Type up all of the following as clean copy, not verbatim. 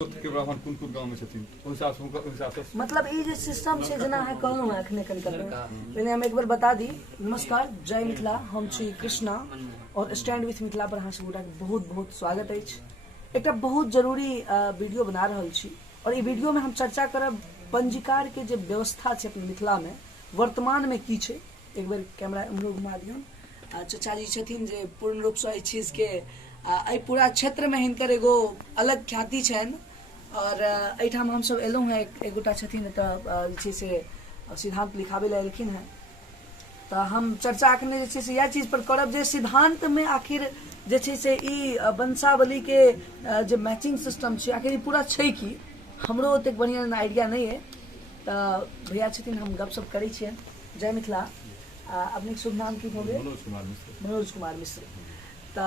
के ब्राह्मण कुन गांव में छथिन मतलब ये जो सिस्टम से जना है कहलू है अखने कनी पहले हम एक बार बता दी। नमस्कार, जय मिथिला, हम छी कृष्णा और स्टैंड विथ मिथिला पर अहाँ सबटा बहुत बहुत स्वागत है। एक बहुत जरूरी वीडियो बना रहल छी और ये वीडियो में हम चर्चा करब पंजीकार के जो व्यवस्था है अपने मिथिला में वर्तमान में की छे। एक बार कैमरा हमरो घुमा दियौन। चचा जी छथिन जे पूर्ण रूप से इस चीज के पूरा क्षेत्र में हिनकर एगो अलग ख्याति छन और एठाम हम सब एलहुँ हैं। एक गोटा छथिन एतऽ से सिद्धांत लिखाबे ला एलखिन हैं, तो हम चर्चा अखने से यह चीज पर करब जे सिद्धांत में आखिर जे से ई वंशावली के जो मैचिंग सिस्टम है आखिर पूरा छै कि हमरो ओते बढ़िया आइडिया नहीं है। तो भैया छथिन, हम गपशप करै छियन। जय मिथिला। अपने शुभ नाम की भऽ गेल? मनोज कुमार मिश्र। तो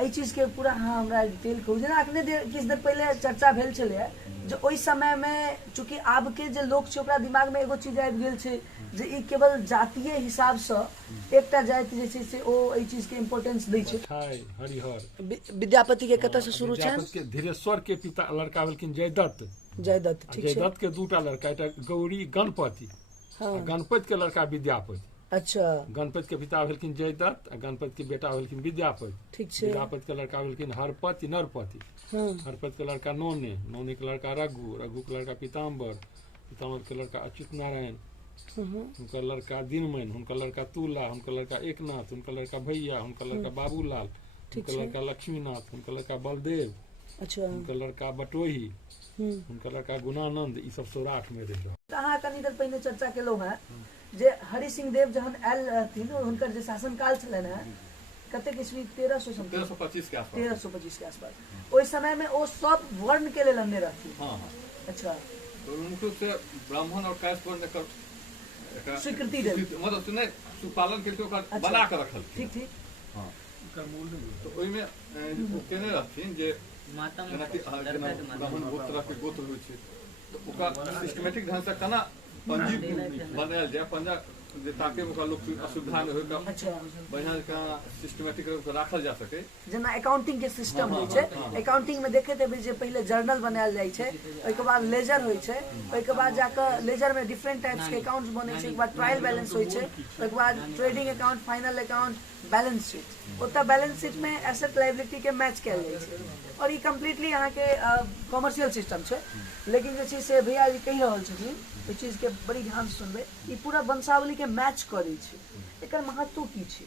एहि चीज के पूरा हाँ हमरा डिटेल कहू। जेना अखने किछु देर पहले चर्चा भेल छलै जे ओहि समय में चूंकि आब के जे लोक छै ओकरा दिमाग में एगो चीज आबि गेल छै जे ई केवल जातीय हिसाब से एकटा जाति जे छै से ओ एहि चीज के इम्पोर्टेंस दै छै। हरिहर विद्यापति के कतऽ से शुरू छै? धीरेश्वर के पिता लड़का भेलखिन जयदत्त। जयदत्त, ठीक छै। जयदत्त के दूटा लड़का, एकटा गौरी गणपति, गणपति के लड़का विद्यापति। अच्छा। गणपति के पिता भेलखिन जयदत्त आ गणपति के बेटा भेलखिन विद्यापति। ठीक छै। विद्यापति के लड़का भेलखिन हरपति नरपति। हरपति के लड़का नौने, नौने के लड़का रघु, रघु के लड़का पीताम्बर, पीताम्बर के लड़का अच्युत नारायण, उनका लड़का दिनमन, उनका लड़का तुला, उनका लड़का एकनाथ, उनका लड़का भैया, उनका लड़का बाबूलाल, उनका लड़का लक्ष्मीनाथ, उनका लड़का बलदेव, उनका लड़का बटोही, उनका लड़का गुणानंद। ई सब सौराठ में रह रहा। अहाँ कनी देर पहिने चर्चा केलहुँ हैं जे हरि सिंह देव जहन आयल रहथिन हुनकर जे शासनकाल छलनि हैं कतेक ईस्वी? 1325 के आसपास। ओहि समय में ओ सब वर्ण के लेल अनने रहथिन। अच्छा। तो मुख्य रूप से ब्राह्मण और कायस्थ वर्ण का स्वीकृति दे, मतलब सुने सुपालन के लिए बना के रखल। ठीक ठीक। हां, तो ओइ में केने रहथिन जे जेना कि ब्राह्मण गोत्र के गोत्र होइ छै तो ओकरा सिस्टमैटिक ढंग से केना पंजी बनायल जाए, पंजा जे ताकि ओकरा लोग असुविधा में होय अच्छा बढ़िया का सिस्टमैटिक रूप से राखल जा सके। जेना अकाउंटिंग के सिस्टम होइ छै, अकाउंटिंग में देखैत हेबै जे पहिले जर्नल बनायल जाइ छै, ओइ के बाद लेजर होइ छै, ओइ के बाद जाकर लेजर में डिफरेंट टाइप्स के अकाउंट्स बनै छै, ओइ के बाद ट्रायल बैलेंस होइ छै, ओइ के बाद trading account, final account, balance sheet. ओतऽ बैलेंस शीट में एसेट लायबिलिटी के मैच कयल जाइ छै और ई कम्प्लीटली अहाँ के कॉमर्शियल सिस्टम छै। लेकिन जे छै से भैया जी कहि रहल छथिन ओइ चीज के बड़ी ध्यान से सुनबै, ई पूरा वंशावली के मैच करै छै। एकर महत्व की छै?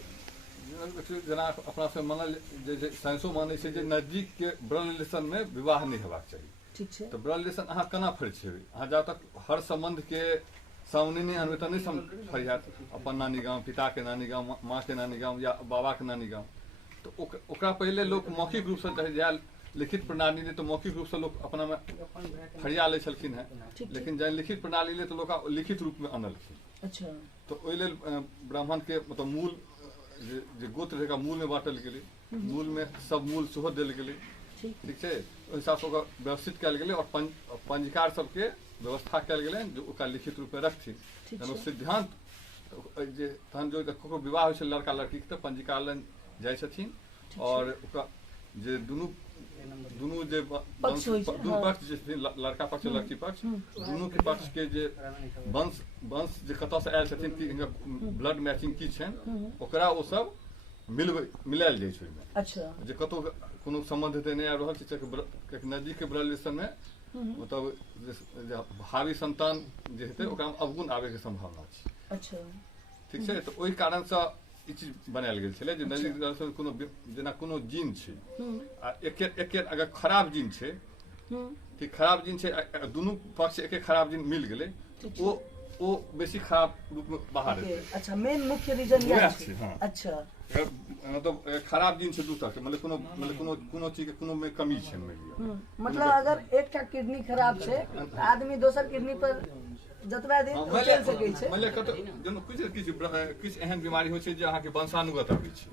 जेना अपना से मानल जे साइंसो मानै छै जे नजदीक के ब्लड रिलेशन में विवाह नहीं हेबाक चाही। ठीक छै। तो ब्लड रिलेशन अहाँ केना फरिछेबै? अहाँ जब तक हर संबंध के सामने नहीं अनबै तऽ नहीं फरियात। अपन नानी गांव, पिता के नानी गांव, माँ के नानी गांव या बाबा के नानी गांव, तो ओकरा पहले लोग मौखिक रूप से चाहे लिखित प्रणाली ने तो मौखिक रूप से लोग अपना में फरिया ले छलखिन है, लेकिन जब लिखित प्रणाली ले तो लोग लिखित रूप में अनलखिन। अच्छा। तो ओइ लेल ब्राह्मण के मतलब मूल जे गोत्र का मूल में बांटल गेलै, मूल में सब मूल सेहो देल गेलै। ठीक छै। ओइ हिसाब से व्यवस्थित कयल गेलै और पंजीकार सबके व्यवस्था कयल गेलै जो ओकरा लिखित रूप में रखथिन। जब सिद्धांत जे तहन जो ककरो विवाह होइ छै लड़का लड़की के, तो पंजीकार लग जाइ छथिन और ओकरा जे दुनू जे पक्ष जे लड़का पक्ष लड़की पक्ष दुनू के पक्ष के जे वंश जे कतऽ से आयल छथिन कि ब्लड मैचिंग की छनि ओकरा ओ सब मिलायल जाइ छै ओइमे। अच्छा। जे कतौ कोनो संबंध हेतै नहि आबि रहल छै नजदीक के ब्लड रिलेशन में, मतलब भावी संतान जे हेतै ओकरा में अवगुण आबै के संभावना छै। अच्छा। ठीक छै। तो ओहि कारण से ई चीज बनायल गेल छलै जे नजदीक रिलेशन कोनो जेना कोनो जीन छै आ एके अगर खराब जीन छै कि खराब जीन छै दुनू पक्ष एके खराब जीन मिल गेलै ओ बेसी खराब रूप में बाहर एतै। अच्छा, मेन मुख्य रीजन यह छै। अच्छा। मतलब खराब जीन छै दू तरह के, मतलब कोनो चीज के कोनो में कमी छै। मतलब अगर एकटा किडनी खराब छै त आदमी दोसर किडनी पर जतबा दिन चल सकै छै। मतलब कत जन किछ एहन बीमारी होइ छै जे अहाँ के वंशानुगत आबै छै।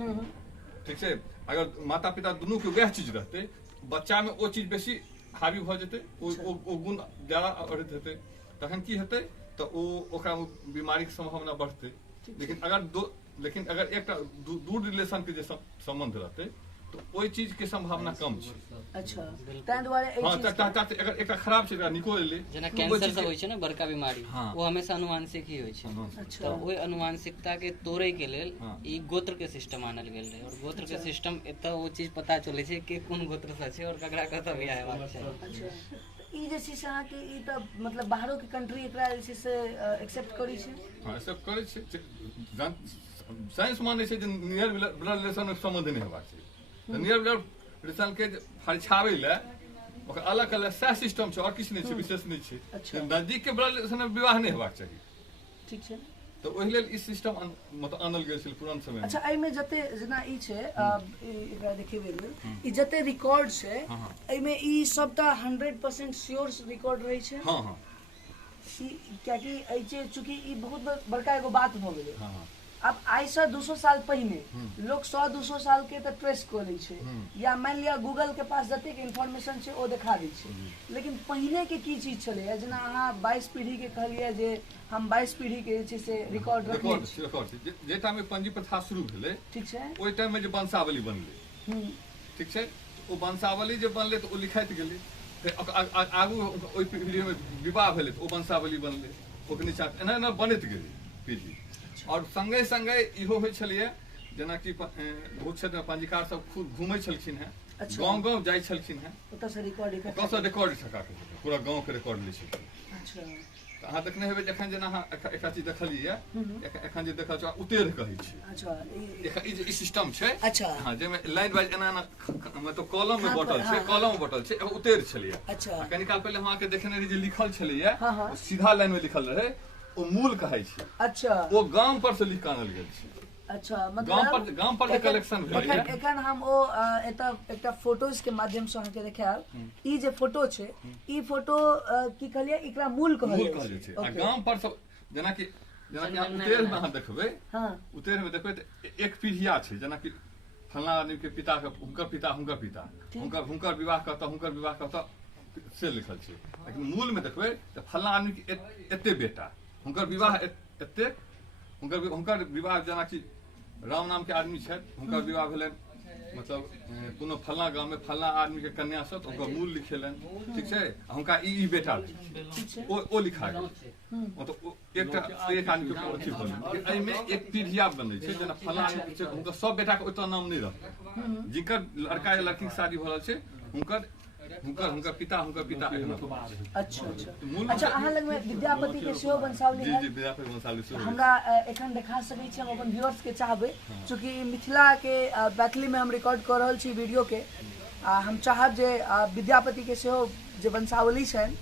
ठीक छै। अगर माता पिता दुनू के वएह चीज रहतै, बच्चा में ओ चीज बेसी हावी भ जेतै, ओ गुण ज्यादा बढ़ैत हेतै, तखन की हेतै तऽ ओकरा बीमारी के संभावना बढ़तै। लेकिन अगर एक दूर रिलेशन के जे संबंध रहतै तो ओहि चीज के संभावना कम छै। अच्छा ताहि दुआरे एहि हाँ चीज अगर एकटा खराब छै एकरा निकोल ले जेना कैंसर सब होइ छै ना बड़का बीमारी वो हमेशा अनुवांशिक ही होइ छै। तो ओहि अनुवांशिकता के तोड़े के लेल ई गोत्र के सिस्टम आनल गेल रहे और गोत्र के सिस्टम एतऽ वो चीज पता चले छै कि कोन गोत्र से छै और ककरा कतऽ बियाह हेबाक छै। अच्छा ई जे छै से अहाँके ई तऽ मतलब बाहरो के कंट्री एकरा जे छै से एक्सेप्ट करै छै। हाँ एक्सेप्ट करै छै। साइंस मानै छै जे नियर ब्लड रिलेशन में संबंध नहीं हेबाक छै। नियर ब्लड रिलेशन के फरछाबै ले ओकर अलग अलग सह सिस्टम छै और किछु नहीं छै विशेष नहीं छै। नजदीक के ब्लड रिलेशन में विवाह नहीं हेबाक चाही। ठीक छै तो ओहि लेल ई सिस्टम मतलब आनल गेल छै पुरान समय में। अच्छा एहिमे जते जेना ई छै एकरा देखेबै ई जते रिकॉर्ड छै एहिमे ई सबटा 100% श्योर रिकॉर्ड रहै छै। हाँ हाँ कियाकि एहि छै चूँकि ई बहुत बड़का एगो बात भऽ गेलै। हाँ हाँ अब आई से 200 साल पहिने लोग 100-200 साल के तो ट्रेस कर लै छै या मान लिया गूगल के पास जते के इन्फॉर्मेशन छै ओ दिखा दै छै। लेकिन पहिने के की चीज छलै जेना अहाँ 22 पीढ़ी के कहलिए जे हम 22 पीढ़ी के जे छै से रिकॉर्ड रखने छी। जे टाइम में पंजी प्रथा शुरू भेलै ठीक छै ओहि टाइम में जे वंशावली बनलै ठीक छै ओ वंशावली जे बनलै तऽ ओ लिखाइत गेलै फेर आगू ओहि पीढ़ी में विवाह भेलै तऽ ओ वंशावली बनलै ओकर नीचा एना एना बनैत गेलै पीढ़ी। और संगे संगे इहो होइ छलिए जेनाकि बहुत क्षेत्र में पंजीकार सब खूब घूमै छलखिन हैं गाँव गाँव जाइ छलखिन हैं ओतऽ से रिकॉर्ड सका के पूरा गाँव के रिकॉर्ड लै छलखिन। अच्छा तऽ अहाँ देखने हेबै जखन जेना अहाँ एकटा चीज देखलिए एखन जे देखल छै उतेर कहै छै। अच्छा ई जे सिस्टम छै अच्छा हाँ जेमे लाइन वाइज एना एना मतलब कॉलम में बटल छै कॉलम में बटल छै एगो उतेर छलिए। अच्छा कनी काल पहिले हम अहाँके देखने रही जे लिखल छलिए सीधा लाइन में लिखल रहे ओ मूल कहै छै। अच्छा वो गांव पर से लिख के आनल गेल छै। अच्छा मतलब गांव पर जे कलेक्शन भेल है एखन हम ओ एकटा फोटोज के माध्यम से अहाँके देखाएब ई जे फोटो छै ई फोटो की कहलिए एकरा मूल कहल छै। आ गांव पर सब जेना कि अहाँ उतेर में अहाँ देखबै उतेर में देखबै तऽ एक पीढ़िया छै जेना कि फलना आदमी के पिता के हुनकर पिता हुनकर विवाह कतऽ से लिखल छै। लेकिन मूल में देखबै तऽ फलना आदमी के एते बेटा हुनकर विवाह एते हुनकर विवाह जेना कि राम नाम के आदमी छथि हुनकर विवाह भेलनि मतलब कोनो फलना गांव में फलना आदमी के कन्या से तो उनका मूल लिखेलन ठीक छै हुनका ई बेटा ओ लिखा गेल मतलब एक आदमी के अथी बनल एहि में एक पीढ़िया बनै छै जेना फलना आदमी छै हुनकर सब बेटा के ओतऽ नाम नहीं रहतै जिनकर लड़का या लड़की के शादी भ रहल छै हुनकर पिता अच्छा अच्छा अहाँ लग में विद्यापति के सेहो वंशावली है। जी विद्यापति वंशावली सेहो हमरा एखन देखा सकै छी हम अपन व्यूअर्स के चाहबै चूँकि मिथिला के मैथिली में हम रिकॉर्ड कर रहल छी वीडियो के हम चाहब जे विद्यापति के सेहो जे वंशावली छनि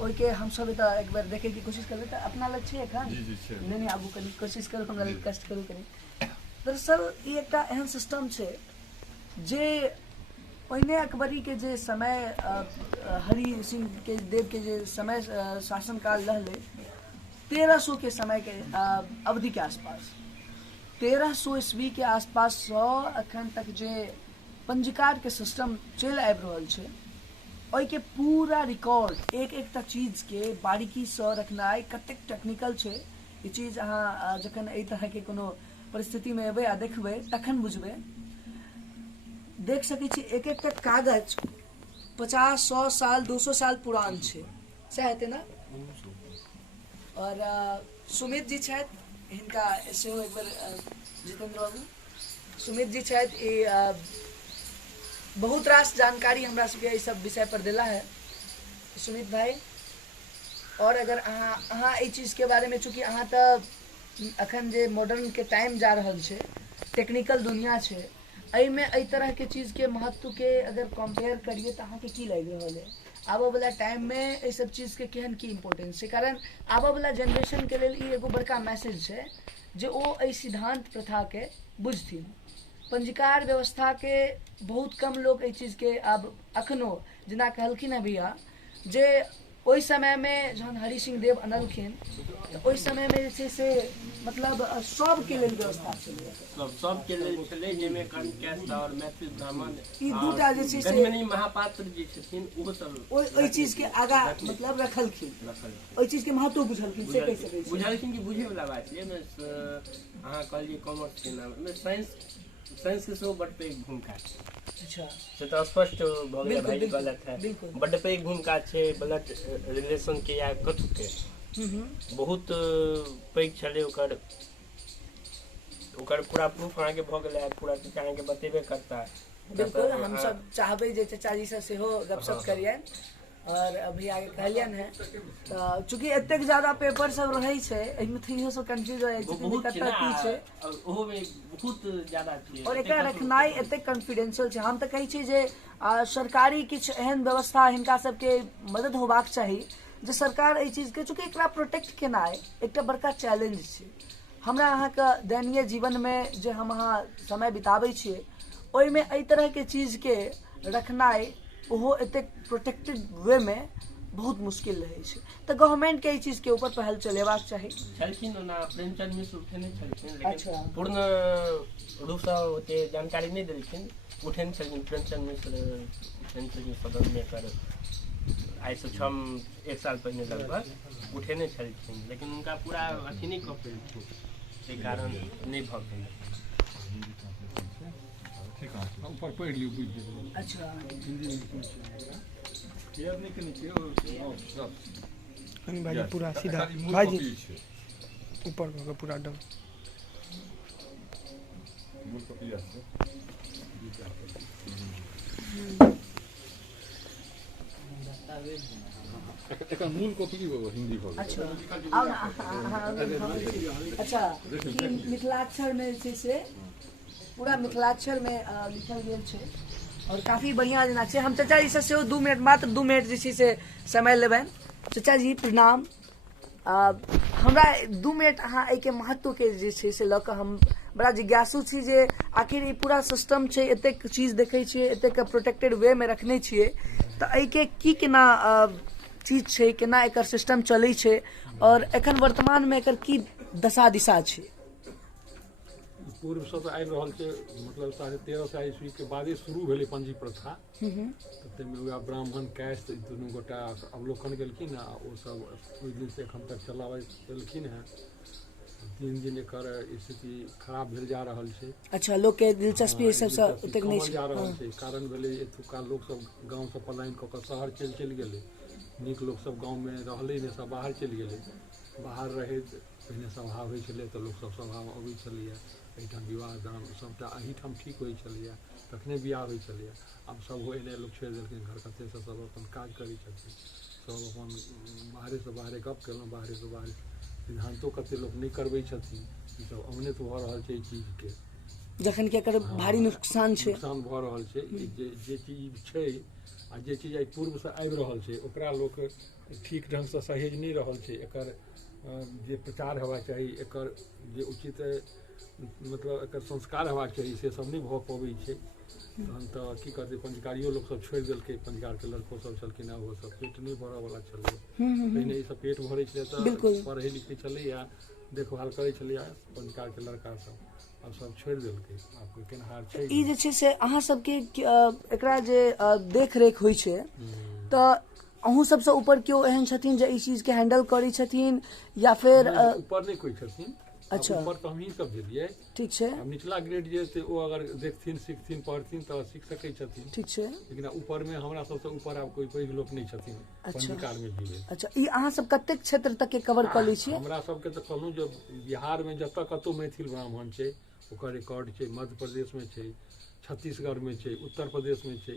ओहि के हम सब एतऽ एक बार देखे की कोशिश करबै तऽ अपना लग छै एखन नहीं आगू कनी कोशिश करू हमरा लग कष्ट करू कनी। दरअसल ई एकटा एहन सिस्टम छै जे पहिने अकबरी के जे समय हरि सिंह के देव के जे समय शासनकाल रहले 1300 के समय के अवधि के आसपास 1300 ईस्वी के आसपास से अखन तक जे पंजीकार के सिस्टम चल आबि रहल छै ओहि के पूरा रिकॉर्ड एक एकटा चीज के बारीकी से रखनाइ कतेक टेक्निकल छै ई चीज अहाँ जखन एहि तरह के कोनो परिस्थिति में एबै आ देखबै तखन बुझबै। देख सकै छी एक एकटा कागज 50-100 साल 200 साल पुरान छै सएह हेतै ना। और सुमित जी छथि हिनका सेहो एक बार जितेंद्र बाबू सुमित जी छथि बहुत रास जानकारी हमरा सबके ई सब विषय पर देला है सुमित भाई। और अगर अहाँ एहि चीज के बारे में चूँकि अहाँ तऽ अखन जे मॉडर्न के टाइम जा रहल छै टेक्निकल दुनिया छै एहि में एहि तरह के चीज के महत्व के अगर कंपेयर करिए तो अहाँ के की लागि रहल है आबऽ वाला टाइम में एहि सब चीज के केहन की इम्पोर्टेंस छै कारण आबऽ वाला जनरेशन के लेल ई एगो बड़का मैसेज छै जे ओ एहि सिद्धांत प्रथा के बुझथिन। पंजीकार व्यवस्था के बहुत कम लोग एहि चीज के आब अखनो जेना कहलखिन है भैया जे ओहि समय में जहन हरि सिंह देव अनलखिन तो ओहि समय में जे छै से मतलब सबके लेल व्यवस्था छलै सबके लेल छलै जाहिमे कर्णकेश और मैथिल ब्राह्मण ई दूटा जे छै से महापात्र जे छथिन ओ सब ओहि चीज के आगा मतलब रखलखिन ओहि चीज के महत्व बुझलखिन से कहि सकै छी बुझलखिन कि बुझे वाला बात छै। अहाँ कहलिए कॉमर्स के नाम में साइंस साइंस के सेहो बड पैघ भूमिका छै। अच्छा से तऽ स्पष्ट भऽ गेलै भाई बिल्कुल, गलत है बिल्कुल। बड पैघ भूमिका छै ब्लड रिलेशन के या कथु के बहुत पैघ छलै ओकर पूरा प्रूफ अहाँके भऽ गेलै पूरा चीज अहाँके बतेबे करता। बिल्कुल हम सब चाहबै जे चाचा जी से सेहो गपशप करियन और अभी आगे कहलियन है तो चूंकि एतेक ज्यादा पेपर सब रहै छै एहिमे तऽ इहो सब कंफ्यूज हो जाइ छै कि कतऽ की छै और ओहो में बहुत ज्यादा छै और एकरा रखनाइ एतेक कॉन्फिडेंशियल छै। हम तऽ कहै छी जे सरकारी किछु एहन व्यवस्था हिनका सबके मदद होबाक चाही जे सरकार एहि चीजके चूँकि एकरा प्रोटेक्ट केनाइ एकटा बड़का चैलेंज छै। हमरा अहाँके दैनीय जीवनमे जे हम अहाँ समय बिताबै छियै ओहिमे एहि तरहके चीजके रखनाइ ओहो एतेक प्रोटेक्टेड वे में बहुत मुश्किल रहै छै। तऽ गवर्नमेंट के एहि चीज के ऊपर पहल चलेबाक चाही। छलखिन ओना प्रेमचंद मिश्र उठेने छलखिन अच्छा। लेकिन पूर्ण रूपसँ ओते जानकारी नहि देलखिन। उठेने छलखिन प्रेमचंद मिश्र उठेने छलखिन सदन में एकर आइसँ 1 साल पहिने लगभग उठेने छलखिन लेकिन उनका पूरा अथी नहि कऽ पेलखिन ताहि कारण नहि भऽ पेलै। ऊपर पढ़ लियो बुझ जेबै। अच्छा केयर नहीं करनी चाहिए कहीं भाई पूरा सीधा भाई भाई जी ऊपर होगा पूरा डम मूल कॉपी আছে एकर मूल कॉपी हिंदी हो अच्छा आउ ना अच्छा कि मिथिलाक्षर में जे छै से पूरा मिथिलाक्षर में लिखल गेल छै और काफी बढ़िया जेना छै। हम चाचा जी से सेहो 2 मिनट मात्र 2 मिनट जे छै से समय लेबनि। चाचा जी प्रणाम। हमरा 2 मिनट अहाँ एहिके महत्वके जे छै से लऽ कऽ हम बड़ा जिज्ञासु छी जे आखिर ई पूरा सिस्टम छै एतेक चीज देखै छियै एतेक प्रोटेक्टेड वे में रखने छियै तऽ एहिके की केना चीज छै केना एकर सिस्टम चलै छै और एखन वर्तमान में एकर की दशा दिशा छै। पूर्व से तो आबि रहल छै मतलब 1350 ईस्वी के बादे शुरू भेलै पंजी प्रथा। ताहिमे वएह ब्राह्मण कास्ट दुनू गोटा अवलोकन केलखिन आ ओ सब ओहि दिन से एखन तक चलाबैत एलखिन हैं। दिन दिन एकर स्थिति खराब भेल जा रहल छै। अच्छा लोग के दिलचस्पी एहि सबसँ ओतेक नहि कमल छै। जा रहल छै। कारण भेलै एतुका लोक सब गाँव से पलायन कऽ कऽ शहर चलि गेलै। नीक लोक सब गाँव में रहलै नहि सब बाहर चलि गेलै। बाहर रहैत पहिने सभा होइ छलै तऽ लोक सब सभामे अबै छलैए एहिठाम विवाह दान सबटा एहिठाम ठीक होइ छलैए तखने बियाह होइ छलैए। आब सब हो एने लोक छोड़ि देलखिन घर कतेसँ सब अपन काज करै छथिन सब अपन बाहरेसँ बाहरे गप केलहुँ बाहरेसँ बाहरे सिद्धांतो कते लोक नहीं करबै छथिन। ई सब अवनति भऽ रहल छै चीज के जखन कि एकर भारी नुकसान छै। नुकसान भऽ रहल छै। जे चीज छै आ जे चीज आइ पूर्व से आबि रहल छै ओकरा लोक ठीक ढंग से सहेज नहीं रहल छै। एकर जे प्रचार हेबाक चाही एकर जे उचित मतलब एकर संस्कार हेबाक चाही से सब नहीं भऽ पबै छै। तहन तऽ की करतै पंचकारियो लोक सब छोड़ि देलकै। पंचकार के लड़को सब छलखिन ओहो सब पेट नहीं भरऽ वाला छलै। पहिने ई सब पेट भरै छलै तऽ पढ़ै लिखै छलैया देखभाल करै छलैया पंचकार के लड़का सब आब सब छोड़ि देलकै। आब कोई केनहार छै ई जे छै से अहाँ सबके एकरा जे देख रेख होइ छै तऽ अहूँ सबसँ ऊपर केओ एहन छथिन जे ई चीज के हैंडल करै छथिन या फिर ऊपर नहीं कोई छथिन। अच्छा ऊपर तो हम ही सब भेलिए ठीक छै। अब निचला ग्रेड जे छै ओ अगर देखथिन सीखथिन पढ़थिन तऽ सीख सकै छथिन। ठीक छै। लेकिन ऊपर में हमरा सबसे ऊपर आब कोई पैघ लोक नहीं छथिन पंजीकार में भी। अच्छा ई अहाँ सब कतेक क्षेत्र तक के कवर कर लै छियै। हमरा सबके तऽ कहलहुँ जे बिहार में जतऽ कतौ मैथिल ब्राह्मण छै ओकर रिकॉर्ड छै। मध्य प्रदेश में छै छत्तीसगढ़ में छै उत्तर प्रदेश में छै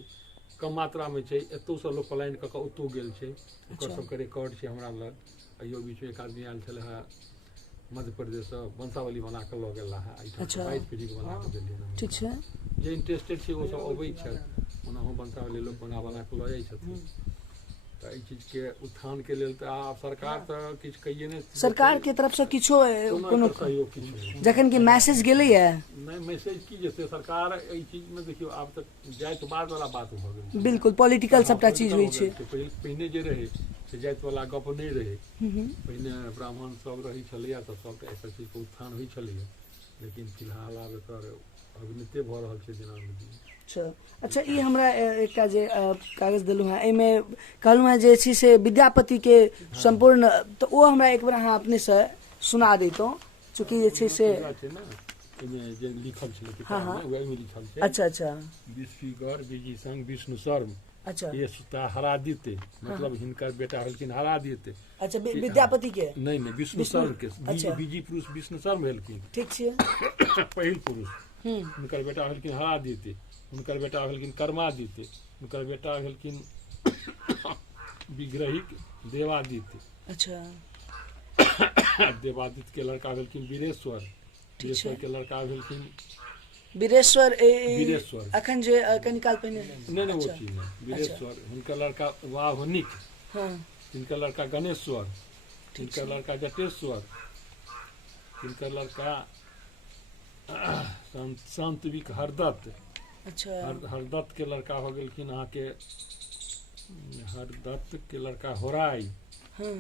कम मात्रा में छै। एतौसँ लोक पलायन कऽ कऽ ओतौ गेल छै ओकर सबके रिकॉर्ड छै हमरा लग। अइयो बीच में एक आदमी आयल छलै है मध्य प्रदेश से वंशावली बना कऽ लऽ गेल है। अच्छा 22 पीढ़ी के बना कऽ देलियै। ठीक छै। जे इंटरेस्टेड छै ओ सब अबै छै ओनाहु वंशावली लोक बना कऽ लऽ जाइ छथिन। तऽ एहि चीज के उत्थान के लेल तऽ आब सरकार तऽ किछु कहिए नहि सरकार के तरफ से किछो कोनो सहयोग किछु जखन कि मैसेज गेलैया नहीं मैसेज की जेतै सरकार एहि चीज में देखियो आब तक जातिवाद वाला बात भऽ गेल। बिल्कुल पॉलिटिकल सबटा चीज होइ छै। पहिने जे रहै से जाति वाला गप नहीं रहे। पहिने ब्राह्मण सब रही छलैया तऽ सबके एकर चीज के उत्थान होइ छलैया लेकिन फिलहाल आब एकर अवनति भऽ रहल छै दिनानुदिन। अच्छा ई हमरा एकटा जे कागज देलहुँ हैं एहिमे कहलहुँ हैं जे छै से विद्यापति के संपूर्ण तऽ ओ हमरा एक बार अहाँ अपने से सुना दैतहुँ चूँकि जे छै से एमे जे लिखल छले हाँ, किताब हाँ। में वही में लिखल छै अच्छा अच्छा विश्वगर बीजी संग विष्णु शर्म अच्छा ये सुता हरादिते मतलब हिनकर बेटा हलकिन हरादिते अच्छा विद्यापति के नहीं नहीं विष्णु विष्णु- शर्म के अच्छा। बीजी पुरुष विष्णु शर्म हलकिन ठीक छियै पहिल पुरुष हुनकर बेटा हलकिन हरादिते हुनकर बेटा हलकिन कर्मादिते हुनकर बेटा हलकिन विग्रहिक देवादित्य अच्छा देवादित्य के लड़का हलकिन वीरेश्वर वीरेश्वर के लड़का हलकिन वीरेश्वर वीरेश्वर। अखन जे कनि काल पहिने नहीं नहीं वो चीज नहीं वीरेश्वर हुनकर लड़का वाहनिक हाँ हिनकर लड़का गणेश्वर हिनकर लड़का जटेश्वर हिनकर लड़का शांतविक हरदत्त अच्छा हरदत्त के लड़का हो गेलखिन अहाँ के हरदत्त के लड़का होराई हाँ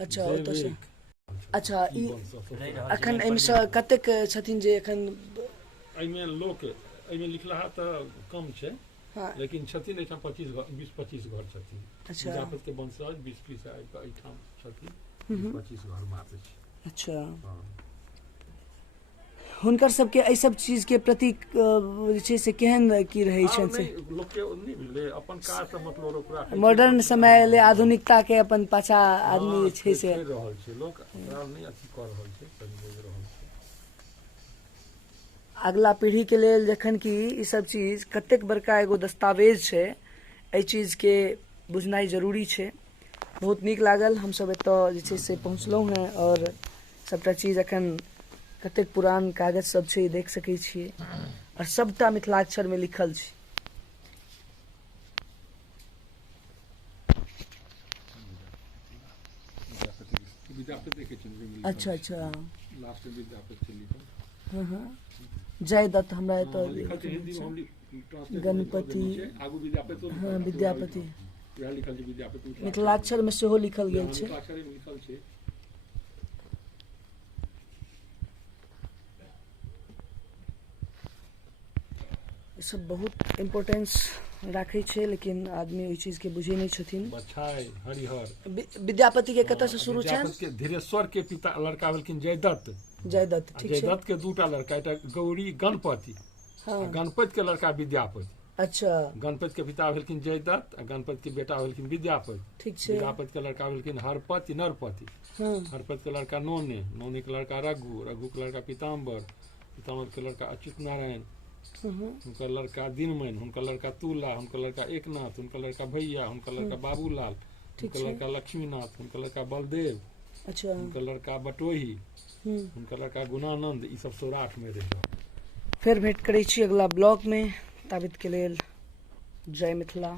अच्छा ओतऽ से अच्छा ई अखन एहिमे सँ कतेक छथिन जे एखन एहिमे लोक एहिमे लिखला तऽ कम छै हाँ लेकिन छथिन एहिठाम 20-25 घर छथिन अच्छा विद्यापति के वंशज 20 आबि कऽ एहिठाम छथिन 25 घर मात्र छै अच्छा हाँ। हुनकर सबके एहि सब चीज के प्रति जे छै से केहन की रहै छनि से लोक के नहीं भेलै अपन काज से मतलब ओकरा मॉडर्न समय ले आधुनिकता के अपन पाछा आदमी जे छै से करि रहल छै लोक ओकरा नहीं अथी कऽ रहल छै कनि बुझि रहल छै अगला पीढ़ी के लेल जखन कि ई सब चीज कतेक बड़का एगो दस्तावेज छै एहि चीज के बुझनाइ जरूरी छै बहुत नीक लागल हमसब एतऽ जे छै से पहुँचलहुँ हैं और सबटा चीज अखन कतेक पुरान कागज सब छै देख सकै छियै और सबटा मिथिलाक्षर में लिखल छै विद्यापति देखे छै अच्छा अच्छा लास्ट में विद्यापति छै लिखल हाँ हाँ जय दत्त हमरा एतऽ लिखल छै हिंदी में हम translate गणपति कऽ देने छै। आगू विद्यापति हाँ विद्यापति वएह लिखल छै विद्यापति मिथिलाक्षर में सेहो लिखल गेल छै मिथिलाक्षर में लिखल छै ई सब बहुत इम्पोर्टेंस राखै छै लेकिन आदमी ओहि चीज के बुझै नहीं छथिन बछाई हरिहर विद्यापति के कतऽ से शुरू छनि विद्यापति के धीरेश्वर के पिता लड़का भेलखिन जयदत्त जयदत्त ठीक छै जयदत्त के दूटा लड़का एकटा गौरी गणपति हाँ आ गणपति के लड़का विद्यापति अच्छा गणपति के पिता भेलखिन जयदत्त आ गणपति के बेटा भेलखिन विद्यापति ठीक छै विद्यापति के लड़का भेलखिन हरपति नरपति हाँ हरपति के लड़का नौने नौने के लड़का रघु रघु के लड़का पीताम्बर पीताम्बर के लड़का अच्युत नारायण हुनकर लड़का दिनमन हुनकर लड़का तुला हुनकर लड़का एकनाथ हुनकर लड़का भैया हुनकर लड़का बाबूलाल हुनकर लड़का लक्ष्मीनाथ हुनकर लड़का बलदेव अच्छा हुनकर लड़का बटोही हुनकर लड़का गुणानंद ई सब सौराठ में रहे फेर भेंट करै छी अगला ब्लॉग में ताबित के लेल जय मिथिला।